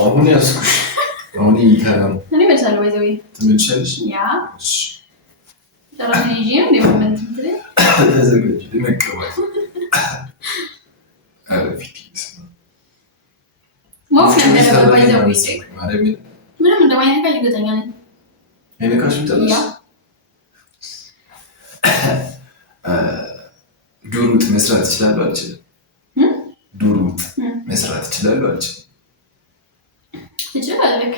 አሁን ያስኩሽ አሁን ይተራም እኔ መልሳለሁ ባይዘው ትመልሻለሽ ያ ተራኔ ይሄም ደምንት ትለ ተዘጋጅ ለመቀበል አረፊት ይስማ ሞፍ ነገር ባይዘው ምንም እንደማይነካ ይገጠኛ ነኝ አይነካሽ ተለሽ ዶሮ ወጥ መስራት ይችላል አልችልም ዶሮ ወጥ መስራት ይችላል አልችልም ትችላለህ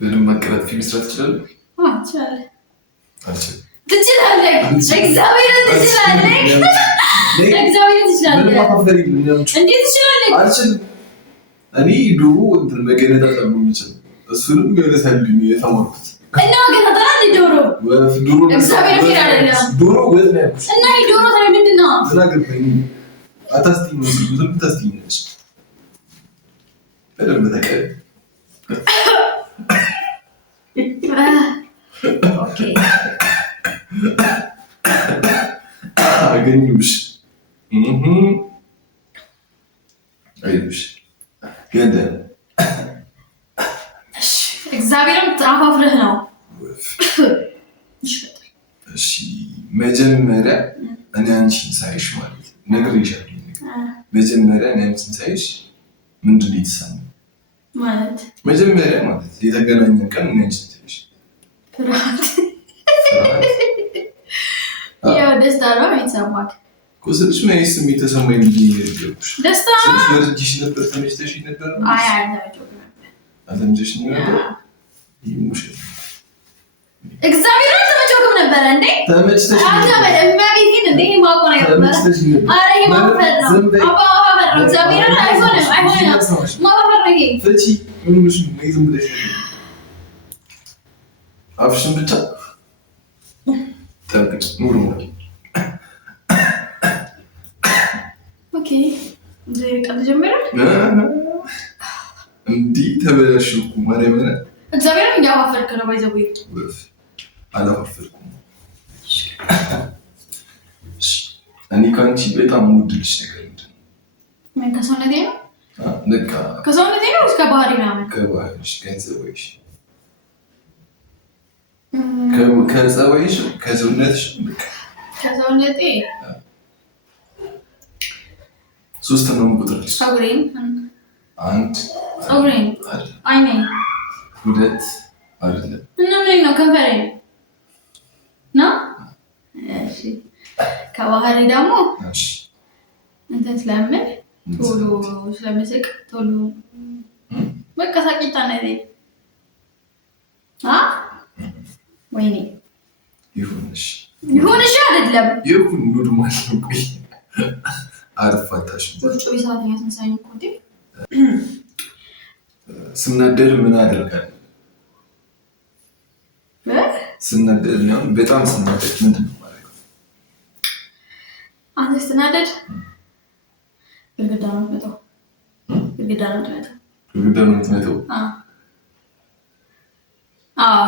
በደንብ ማቀራት ፊልም መስራት ይችላል ትችላለህ አልችልም ትችላለህ እግዚአብሔር ትችላለህ እግዚአብሔር ትችላለህ እንዴት ትችላለህ አልችልም እኔ ዶሮ እንትን መገነጣ ነው የምችለው እሱንም ገነሳልኝ የተማርኩት እና ገነጣ ዶሮ እግዚአብሔር ይችላል ዶሮ ወጥ ነው ያልኩት እና ዶሮ ታዲያ ምንድን ነው ተናገርኩኝ አታስቲኝ ነው ዝም ታስቲኝ ነች በደንብ ተቀበል ኦኬ አገኙሽ አይሽ ገደ እግዚአብሔርም አፋፍረህ ነው እሺ መጀመሪያ እኔ አንቺን ሳይሽ ማለት ነግሬሻለሁ መጀመሪያ እኔ አንቺን ሳይሽ ምንድን ነው የተሰማው ማለት መጀመሪያ ማለት የተገናኘን ቀን እኔ አንቺን ሳይሽ ፍርሃት ያው ደስታ ነው የተሰማክ ኮስልሽ ምን አይነት ስሜት ተሰማኝ እንጂ ይገርምሽ ደስታ ወርጅሽ ነበር ተመችተሽ ነበር አይ ተመችቶኝ ነበር አተምጀሽ ነበር ይሙሽ እግዚአብሔር ተመችቶኝ ነበር እንዴ ተመችተሽ ነበር እማቢቲን እንዴ ማቆና ነበር አረ ይማፈር ነው አባ ማፈር ነው እግዚአብሔር አይሆንም ማፈር ነው ይሄ ፍቺ ምንሽ ነው ዝም ብለሽ አፍሽን ብቻ ጠብቂ ኑሩ ኦኬ ቀጥ ጀመረ እንዲ ተበላሽኩ ማርያምን እግዚአብሔርም እንዲያፋፈርክ ነው ባይዘው አላፋፈርኩም እኔ ካንቺ በጣም ሙድልሽ ነገር ምን ከሰውነቴ ነው ነካ ከሰውነቴ ነው እስከ ባህሪ ምናምን ከባህሪሽ ገንዘብሽ ከጸባይሽ ከሰውነትሽ ከሰውነቴ ሶስት ነው ቁጥርሽ ጸጉሬን አንድ ጸጉሬን አይኔ ሁለት አይደለም እና ምን ነው ከንፈሬ ነው እሺ ከባህሪ ደግሞ እሺ እንትን ስለምን ቶሎ ስለምስቅ ቶሎ በቃ ሳቂታ ነኝ ወይኔ ይሁንሽ አይደለም ይሁን ኖርማል ነው ቆይ አርፋታሽ ወጭ ቢሳት ያስመሳኝ እኮ እንዴ ስናደር ምን አደርጋለሁ ስናደር ነው በጣም ስናደር ምንድን ነው ማለት አንተ ስናደድ ግድግዳ ነው የምትመታው ግድግዳ ነው የምትመታው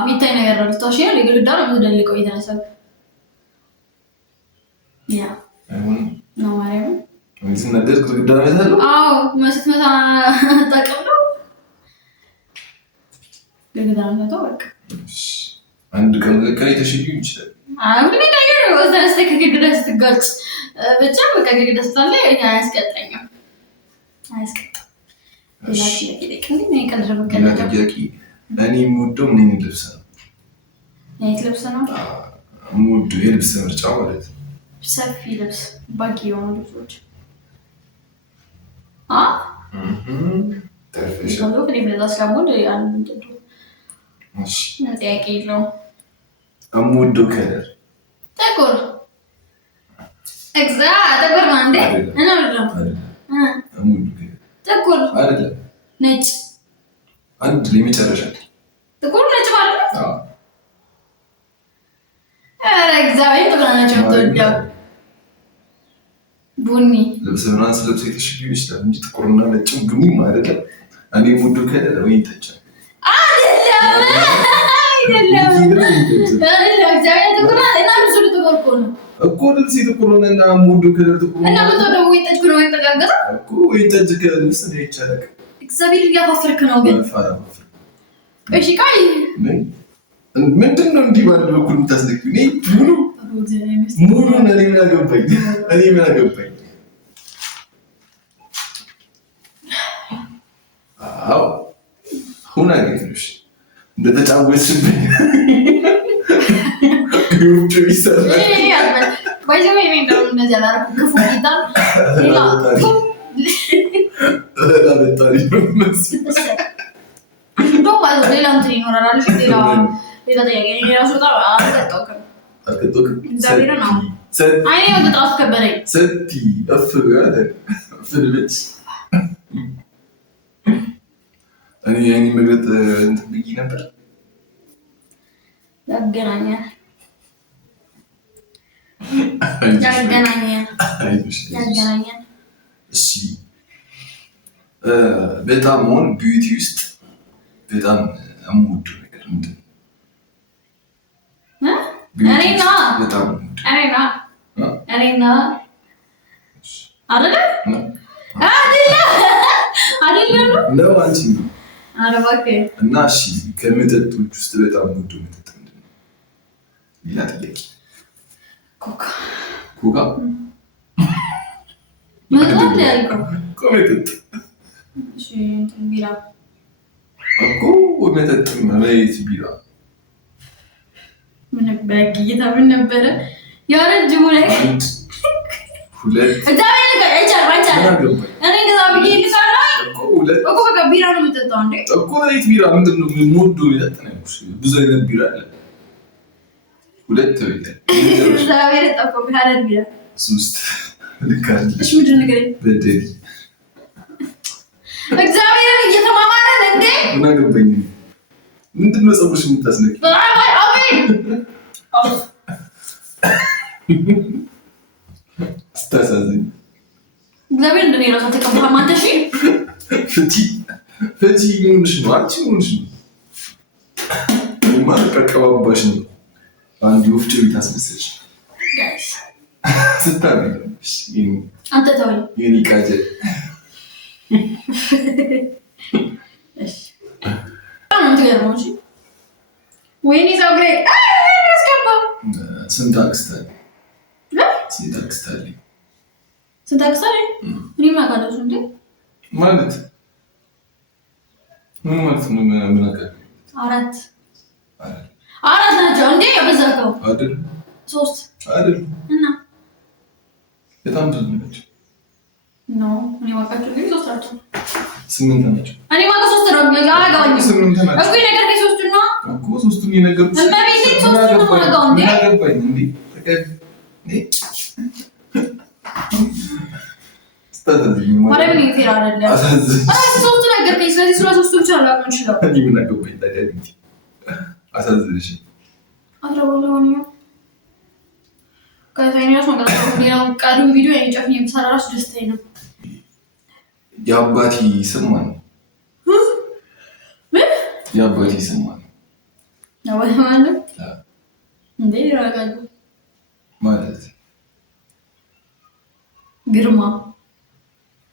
ሚታይ ነገር ነው ልታሽ ያለ ግድግዳ ነው የምትደልቀው የተነሳው ያ ነው ማለት ነው ስናደድ ግድግዳ ነው የምትመታው ስትመታ ጠቅም ነው ግድግዳ ነው የምትመታው በቃ አንድ ቀን ለካይ ተሽዩ ይችላል ሁሌ ነገር ነው እዛስ ከግድግዳ ስትጋጭ ብቻ በቃ ግድግዳ ስታለ አያስቀጣኝም እኔ የምወደው ምን አይነት ልብስ ነው? የት ልብስ ነው? የምወደው የልብስ ምርጫ ማለት ነው ሰፊ ልብስ ባጊ የሆኑ ልብሶች ጥያቄ የለውም የምወደው ከለር ጥቁር ጥቁር ነው እንዴ? ጥቁር አይደለም ነጭ አንድ ለመጨረሻ ጥቁር ነጭ ማለት ነው ኧረ እግዚአብሔር ጥቁር ነጭ ወጥቷል ቡኒ ልብስ ምናምን ስለብስ የተሽዩ ይችላል እንጂ ጥቁርና ነጭም ቡኒም አይደለም እኔ የምወደው ከለር ወይ ተጫ አይደለም እግዚአብሔር ጥቁር እና ብዙ ጥቁር እኮ ነው እኮ ልብስ ጥቁር ነው እና የምወደው ከለር ጥቁር ነው እና በተወደው ወይ ጠጅ ነው ወይ ተጋገረ እኮ ወይ ጠጅ ከልብስ ነው ይቻላል እግዚአብሔር እያፋፈርክ ነው ግን እሺ ቃይ ምንድን ነው እንዲህ ባለ በኩል የምታስነኪው? እኔ ሙሉ እኔ ምን አገባኝ? አዎ ሁን አገኘሽ እንደተጫወትሽብኝ ይውጭ ይሰራል። ባይዘው እኔ እንደውም እንደዚህ አላደረኩም። ክፉ ጌታን ሌላ በጣም ነው መስሎኝ እንደውም ማለት ሌላ እንትን ይኖራል አይደል? ሌላ ጥያቄ እኔ እራሱ በጣም አልቀጠውክም እግዚአብሔር ነው አይኔ በጣም አስከበረኝ። ሰቲ ፍልብች እኔ ያኔ መግለጥ እንትን ብዬ ነበር ያገናኛል። እሺ በጣም ሆን ቢዩቲ ውስጥ በጣም የምወደው ነገር ምንድን ነው? እኔና አይደለም ነው አንቺ እና እሺ ከመጠጦች ውስጥ በጣም የምወደው መጠጥ ምንድን ነው? ሌላ ጥያቄ። ኮካ መጠጥ ቢራ እኮ መጠጥ መሬት ቢራ ምን ነበረ ያረጅሙ ላይ ሁለት ቢራ ነው የምጠጣው እንዴ? እኮ መሬት ቢራ ምንድን ነው የምወደው መጠጥ ነው። ብዙ አይነት ቢራ አለ። ሁለት ሶስት ልክ አይደል? እሺ ምንድን ነው ንገረኝ። በደል እግዚአብሔር እየተማማረን እንዴ? ምን አገባኝ? ምንድን ነው ፀጉርሽ የምታስነኪው? ስታሳዝኝ እግዚአብሔር እንደኔ ራሱ ተቀበለ ማንተሽ ፈቲ ምንሽ ነው? አንቺ ምንሽ ነው? ማለት ቀቀባባሽ ነው። አንድ ወፍጮ ቤት አስመሰልሽ ጋይስ ስታነሽ አንተ ተወኝ የኔ ቃጀ እሺ አንተ ገርሞሽ ወይኔ ፀጉሬ አስገባ። ስንት አክስት አለ? እኔ ማውቃለሁ እንዴ ማለት ምን ማለት ነው? ምን አቀ አራት ናቸው እንዴ? ያበዛከው አይደል? ሶስት አይደል? እና በጣም ብዙ ናቸው። እኔ ማውቃቸው ግን ሶስት ናቸው። ስምንት ናቸው። እኔ ማውቃቸው ሶስት ነው። ያጋባኝ ስምንት ናቸው እኮ ነገር ከሶስት ነው እኮ ሶስቱን የነገርኩት እመቤቴ ሶስት ነው ማውቃው እንዴ? ያጋባኝ እንዴ ማረም ይፈራ አይደለም። ሶስት ነገር ከዚህ ስለዚህ ሶስቱ ብቻ አላውቅም እንችላለን። እኔ ምን አገባኝ ታዲያ እንዴ? አሳዝነሽ አትረባለውኝ ከዛኛው ማለት ነው። ቀሪው ቪዲዮ የጨፍኝ የምሰራራሽ ደስታዬ ነው። የአባቴ ስም ማን ነው? ምን የአባቴ ስም ማን ነው? ያው ማለት እንዴ ይራጋሉ ማለት ግርማ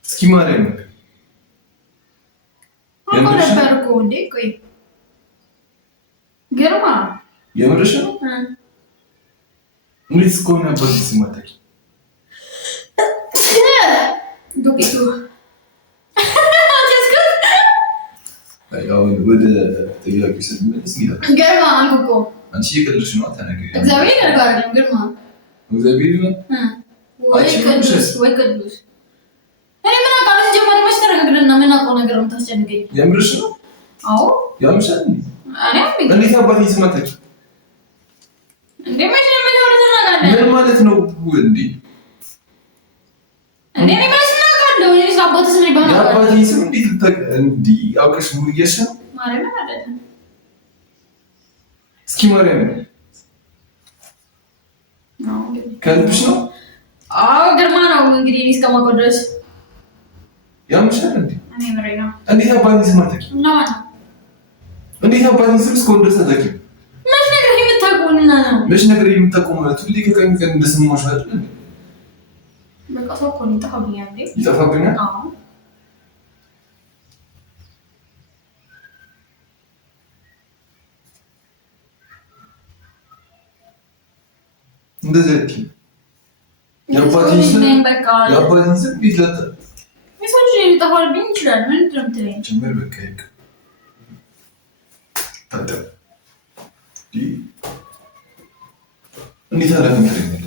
እስኪ ማርያም አቆረበርኩ እንዴ ቆይ ግርማ የምርሽ ነው? እንዴት እስከሆነ አባቴ ስም አታውቂ? ዶቄቱ አሁን ወደ ጥያቄ ስትመለስ ግርማ አልኩ እኮ አንቺ የቀለድሽ ነው። ተነገሪ እግዚአብሔር ያርጋል ግርማ እግዚአብሔር ነው ወይ ቅዱስ እኔ ምን አውቃለሁ? ጀመረ መች ተረጋግደና ምን አውቀው ነገር ነው የምታስጨንቀኝ? የምርሽ ነው? አዎ ያምሻል። እንዴት አባቴ ስም አታውቂ? እንዴ መች ነው ተረጋግደና ምን ማለት ነው እንዴ? እኔ መች ነው አውቃለሁ? እኔ አባቴ ስም ይባላል። የአባቴ ስም እንዴት ልታውቂ? እንዴ አውቀሽ ሙሉ እያልሽ ነው? ማርያም አይደለም። እስኪ ማርያም ከልብሽ ነው? አዎ ግርማ ነው። እንግዲህ እኔ እስከማውቀው ድረስ ያምሻል እንዴ? እኔ ምሬ ነው። እንዴት አባቴ ስም አታውቂ? እንዴት አባቴ ስም እስከሆነ ድረስ አታውቂ? መች ነገር የምታውቀውና ነው? መች ነገር የምታውቀው ማለት ሁሌ ከቀን ቀን እንደሰማሽ አይደል? በቃ ሰው እኮ ነው ይጠፋብኛል እንዴ? ይጠፋብኛል? አዎ እንደዚህ አይደል? የአባቴን ስም ቢትለጠ የሰው ልጅ ሊጠፋልብኝ ይችላል። ምን ትምትለኝ ጭምር በቃ ይቅ ታጠብ እንዴት አለ ምትለኝ